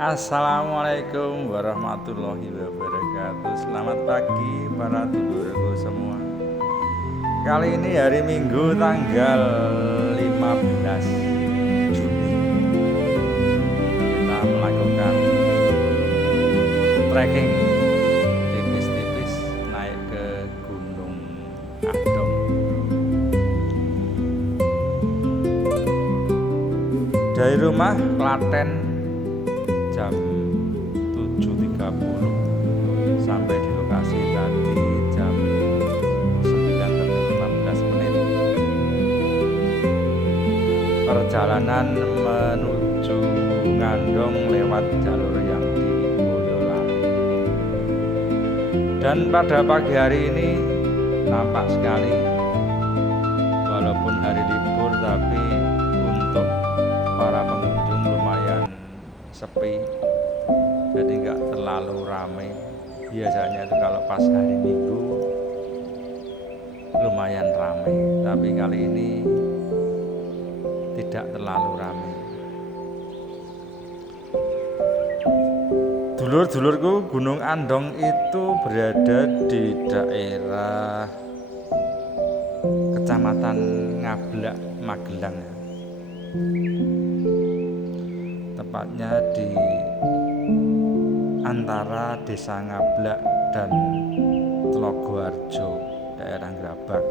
Assalamualaikum warahmatullahi wabarakatuh. Selamat pagi para dulurku semua. Kali ini hari Minggu tanggal 15 Juni. Kita melakukan trekking tipis-tipis naik ke Gunung Andong. Dari rumah Klaten jam 7.30 sampai di lokasi tadi jam 9:15. Perjalanan menuju Ngandong lewat jalur yang di Boyolali. Dan pada pagi hari ini nampak sekali, walaupun hari libur tapi untuk para pengunjung lumayan sepi, jadi nggak terlalu ramai. Biasanya itu kalau pas hari Minggu lumayan ramai, tapi kali ini tidak terlalu ramai. Dulur-dulurku, Gunung Andong itu berada di daerah Kecamatan Ngablak, Magelang, tepatnya di antara Desa Ngablak dan Tlogoharjo, daerah Grabak.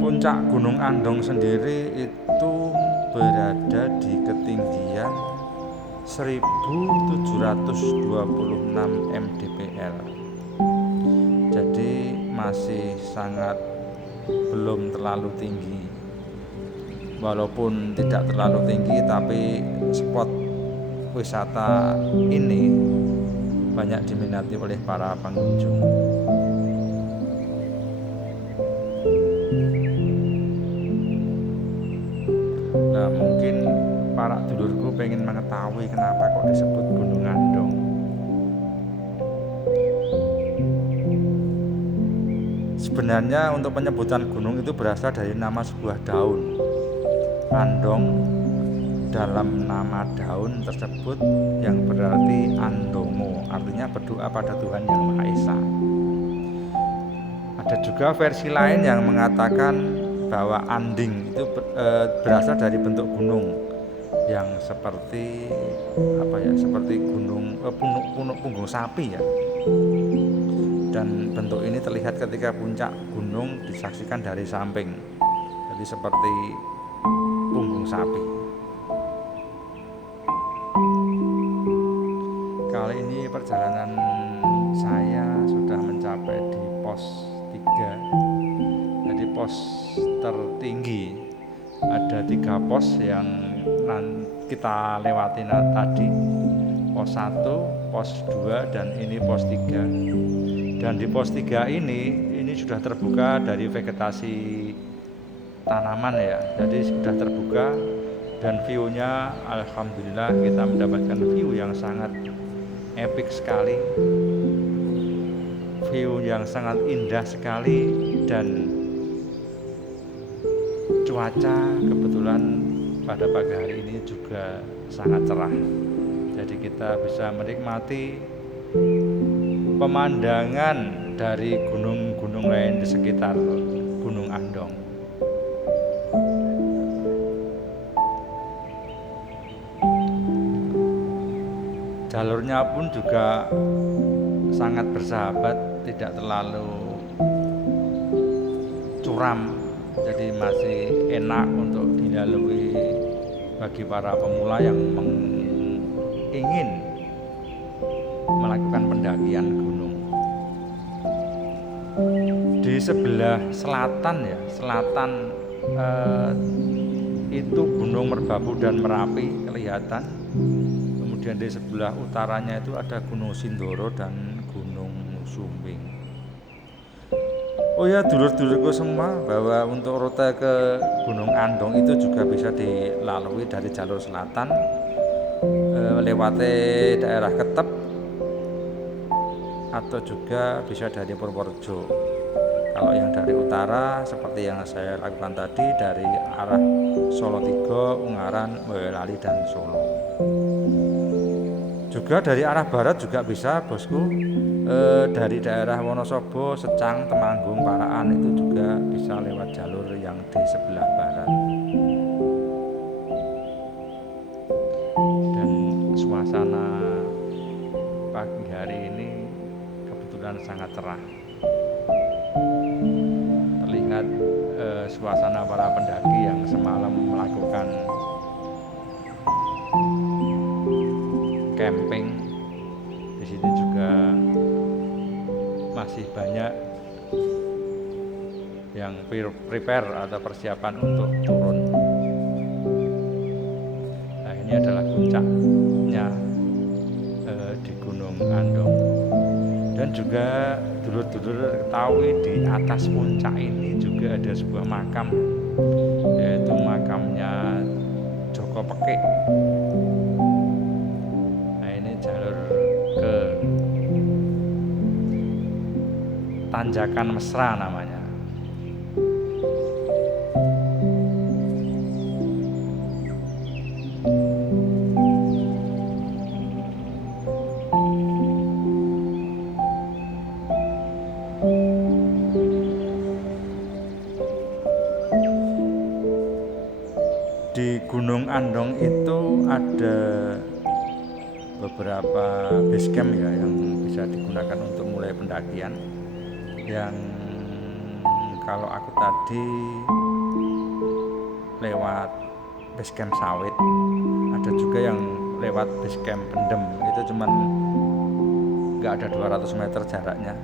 Puncak Gunung Andong sendiri itu berada di ketinggian 1726 mdpl. Jadi masih sangat belum terlalu tinggi. Walaupun tidak terlalu tinggi, tapi spot wisata ini banyak diminati oleh para pengunjung. Nah, mungkin para dulurku pengen mengetahui kenapa kok disebut Gunung Andong. Sebenarnya untuk penyebutan gunung itu berasal dari nama sebuah daun. Andong dalam nama daun tersebut yang berarti Andomo, artinya berdoa pada Tuhan Yang Maha Esa. Ada juga versi lain yang mengatakan bahwa Anding itu berasal dari bentuk gunung yang seperti seperti gunung punggung sapi ya. Dan bentuk ini terlihat ketika puncak gunung disaksikan dari samping, jadi seperti punggung sapi. Kali ini perjalanan saya sudah mencapai di pos 3. Jadi pos tertinggi, ada 3 pos yang kita lewati tadi. Pos 1, pos 2, dan ini pos 3. Dan di pos 3 ini sudah terbuka dari vegetasi tanaman ya. Jadi sudah terbuka dan view-nya alhamdulillah kita mendapatkan view yang sangat epic sekali. View yang sangat indah sekali, dan cuaca kebetulan pada pagi hari ini juga sangat cerah. Jadi kita bisa menikmati pemandangan dari gunung-gunung lain di sekitar Gunung Andong. Jalurnya pun juga sangat bersahabat, tidak terlalu curam, jadi masih enak untuk dilalui bagi para pemula yang ingin melakukan pendakian gunung. Di sebelah selatan itu Gunung Merbabu dan Merapi kelihatan. Kemudian di sebelah utaranya itu ada Gunung Sindoro dan Gunung Sumbing. Oh ya, dulur-dulurku semua, bahwa untuk rute ke Gunung Andong itu juga bisa dilalui dari jalur selatan, lewati daerah Ketep, atau juga bisa dari Purworejo. Kalau yang dari utara seperti yang saya lakukan tadi dari arah Solo Tigo, Ungaran, Boyolali dan Solo. Juga dari arah barat juga bisa bosku, dari daerah Wonosobo, Secang, Temanggung, Paraan itu juga bisa lewat jalur yang di sebelah barat. Dan suasana pagi hari ini kebetulan sangat cerah. Terlihat suasana para pendaki yang semalam melakukan camping. Di sini juga masih banyak yang prepare atau persiapan untuk turun. Nah, ini adalah puncaknya di Gunung Andong. Dan juga dulur-dulur ketahui di atas puncak ini juga ada sebuah makam, yaitu makamnya Joko Pekik. Nah, ini jalur ke Tanjakan Mesra namanya. Di Gunung Andong itu ada beberapa base camp ya yang bisa digunakan untuk mulai pendakian. Yang kalau aku tadi lewat base camp Sawit, ada juga yang lewat base camp Pendem, itu cuman nggak ada 200 meter jaraknya.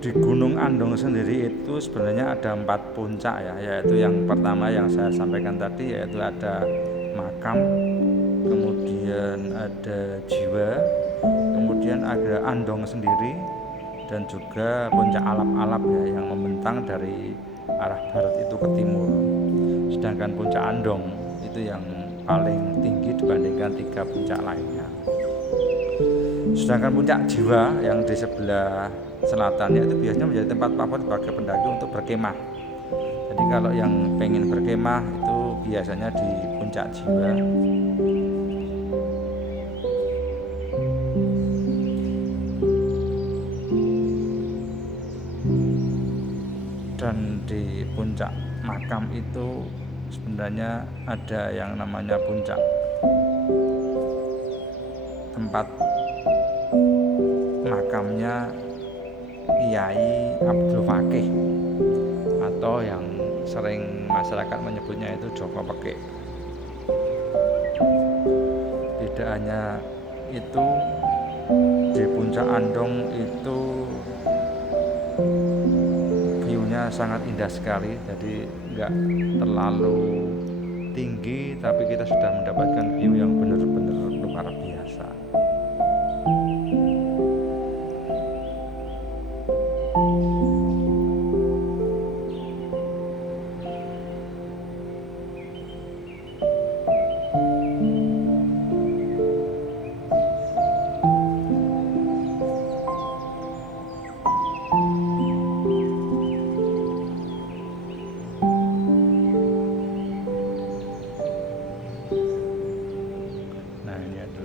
Di Gunung Andong sendiri itu sebenarnya ada 4 puncak ya, yaitu yang pertama yang saya sampaikan tadi, yaitu ada makam, kemudian ada jiwa, kemudian ada Andong sendiri, dan juga puncak alap-alap ya yang membentang dari arah barat itu ke timur. Sedangkan puncak Andong itu yang paling tinggi dibandingkan 3 puncak lainnya. Sedangkan puncak jiwa yang di sebelah selatannya itu biasanya menjadi tempat favorit bagi pendaki untuk berkemah. Jadi kalau yang pengen berkemah itu biasanya di puncak jiwa. Dan di puncak makam itu sebenarnya ada yang namanya puncak tempat makamnya Kiai Abdul Fakih, atau yang sering masyarakat menyebutnya itu Joko Pekik. Tidak hanya itu, di puncak Andong itu view-nya sangat indah sekali, jadi nggak terlalu tinggi tapi kita sudah mendapatkan view yang benar-benar luar biasa.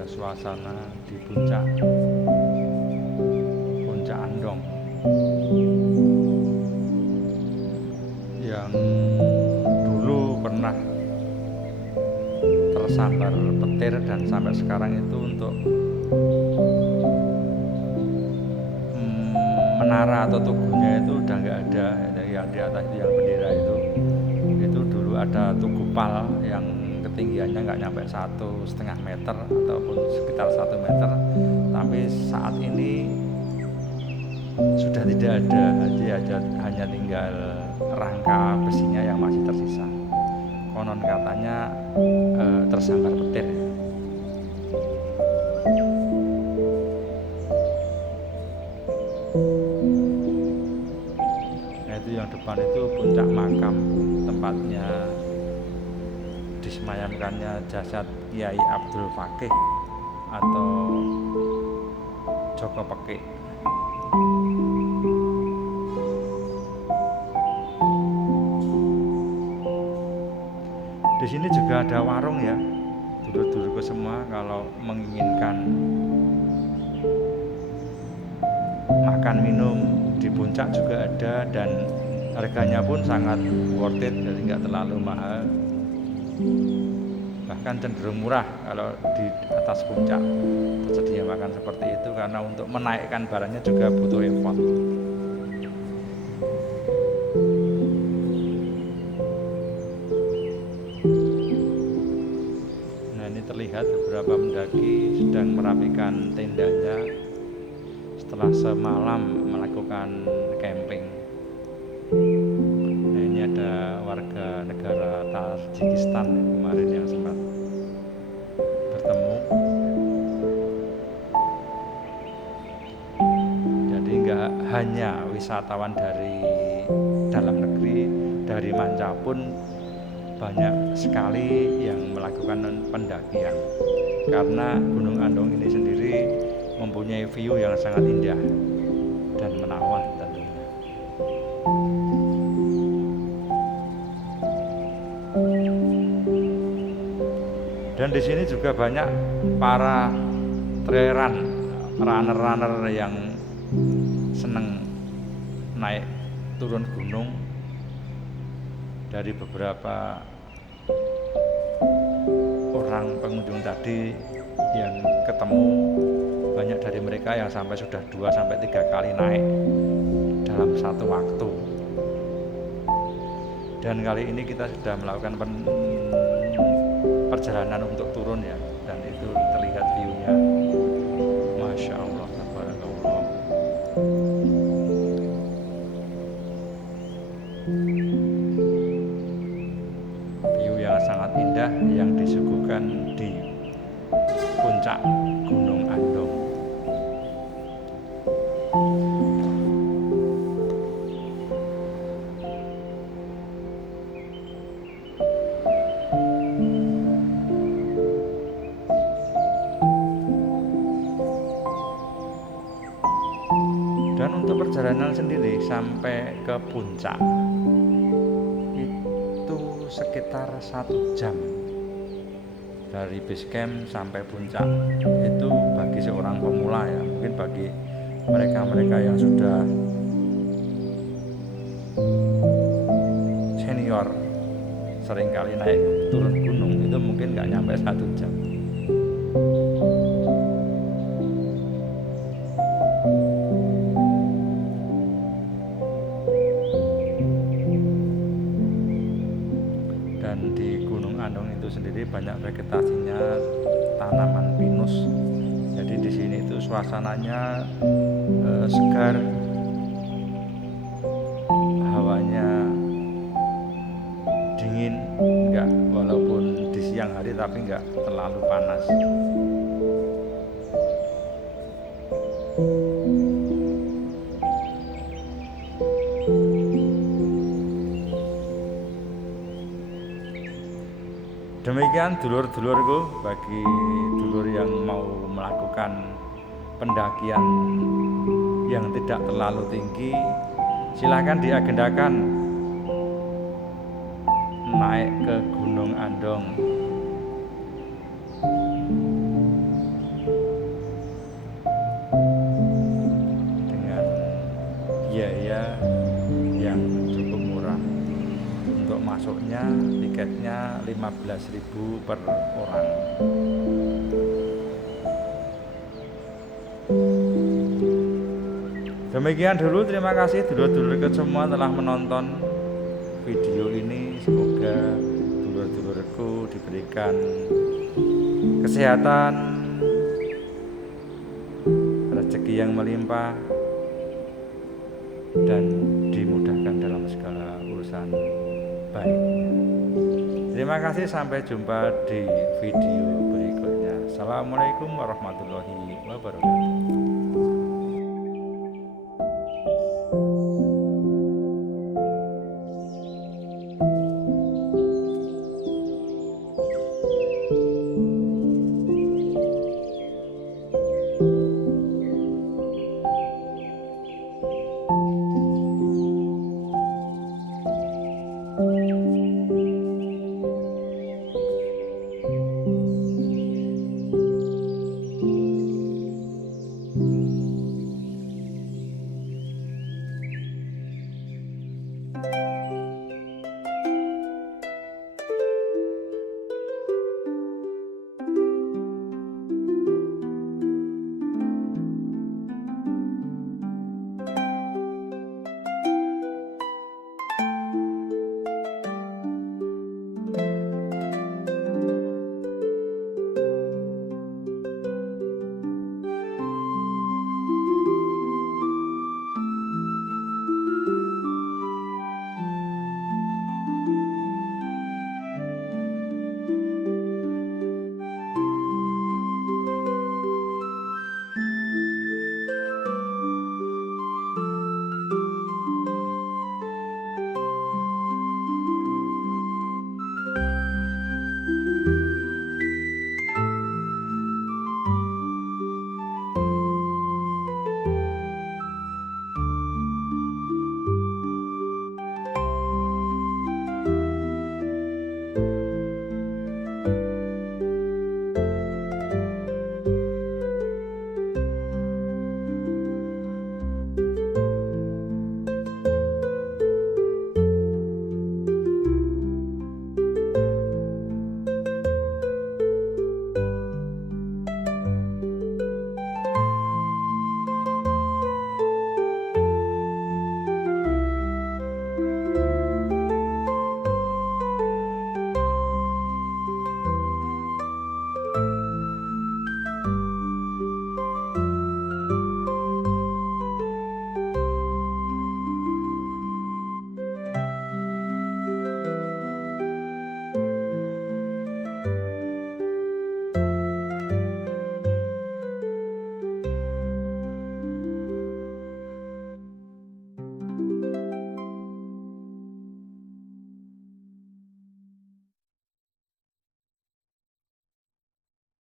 Suasana di puncak Andong yang dulu pernah tersambar petir dan sampai sekarang itu untuk menara atau tugunya itu udah nggak ada. Yang di atas itu yang bendera itu dulu ada tugu pal yang ketinggiannya nggak nyampe 1,5 meter ataupun sekitar 1 meter, tapi saat ini sudah tidak ada, jadi hanya tinggal rangka besinya yang masih tersisa. Konon katanya tersambar petir. Nah, itu yang depan itu puncak makam, tempatnya disemayamkannya jasad Kiai Abdul Fakih atau Joko Pekik. Di sini juga ada warung ya, dulur-dulurku semua, kalau menginginkan makan minum di puncak juga ada, dan harganya pun sangat worth it, jadi nggak terlalu mahal, bahkan cenderung murah kalau di atas puncak tersedia makan seperti itu, karena untuk menaikkan barangnya juga butuh effort. Terlihat beberapa pendaki sedang merapikan tendanya setelah semalam melakukan camping. Nah, ini ada warga negara Tajikistan kemarin yang sempat bertemu. Jadi nggak hanya wisatawan dari dalam negeri, dari manca pun banyak sekali yang melakukan pendakian, karena Gunung Andong ini sendiri mempunyai view yang sangat indah dan menawan tentunya. Dan di sini juga banyak para traileran, runner-runner yang seneng naik turun gunung. Dari beberapa orang pengunjung tadi yang ketemu, banyak dari mereka yang sudah 2-3 kali naik dalam satu waktu. Dan kali ini kita sudah melakukan perjalanan untuk turun ya, dan itu terlihat view-nya, Masya Allah, tabarakallah. Sangat indah yang disuguhkan di puncak Gunung Andong. Dan untuk perjalanan sendiri sampai ke puncak sekitar 1 jam dari base camp sampai puncak. Itu bagi seorang pemula ya, mungkin bagi mereka-mereka yang sudah senior, seringkali naik turun gunung, itu mungkin nggak nyampe 1 jam. Sendiri banyak vegetasinya, tanaman pinus. Jadi di sini itu suasananya segar, hawanya dingin, enggak, walaupun di siang hari tapi enggak terlalu panas. Demikian dulur-dulurku, bagi dulur yang mau melakukan pendakian yang tidak terlalu tinggi, silakan diagendakan naik ke Gunung Andong. Dengan biaya yang cukup murah. Untuk masuknya tiketnya 15.000 per orang. Demikian dulu, terima kasih dulur-dulur semua telah menonton video ini. Semoga dulur-dulurku diberikan kesehatan, rezeki yang melimpah, dan dimudahkan dalam segala urusan baiknya. Terima kasih, sampai jumpa di video berikutnya. Assalamualaikum warahmatullahi wabarakatuh.